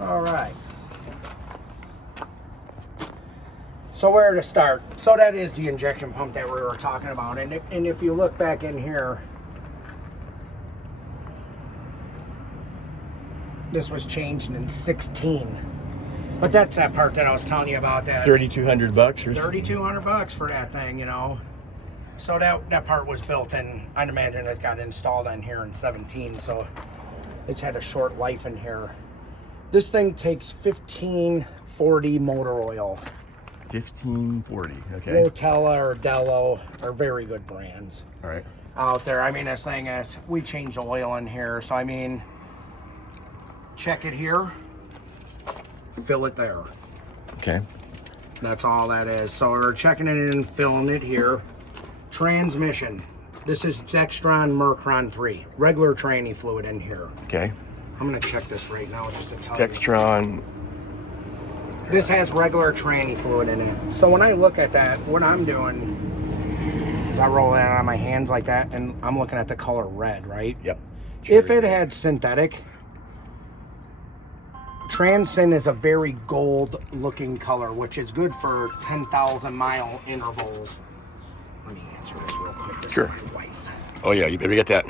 All right. So where to start? So that is the injection pump that we were talking about. And if you look back in here, this was changed in 16. But that's that part that I was telling you about. That $3,200 bucks or $3,200 for that thing, you know. So that part was built in, I'd imagine it got installed in here in 17. So it's had a short life in here. This thing takes 1540 motor oil. 1540. Okay. Rotella or Dello are very good brands. All right. Out there. I mean, this thing is, we changed oil in here. So, I mean, check it here, fill it there. Okay. That's all that is. So we're checking it and filling it here. Transmission. This is Dextron Mercron 3. Regular tranny fluid in here. Okay. I'm going to check this right now just to tell Dextron. you. This has regular tranny fluid in it. So when I look at that, what I'm doing is I roll it on my hands like that, and I'm looking at the color red, right? Yep. If it had synthetic, Transyn is a very gold looking color, which is good for 10,000 mile intervals. Let me answer this real quick. This Sure. is my wife. Oh yeah, you better get that.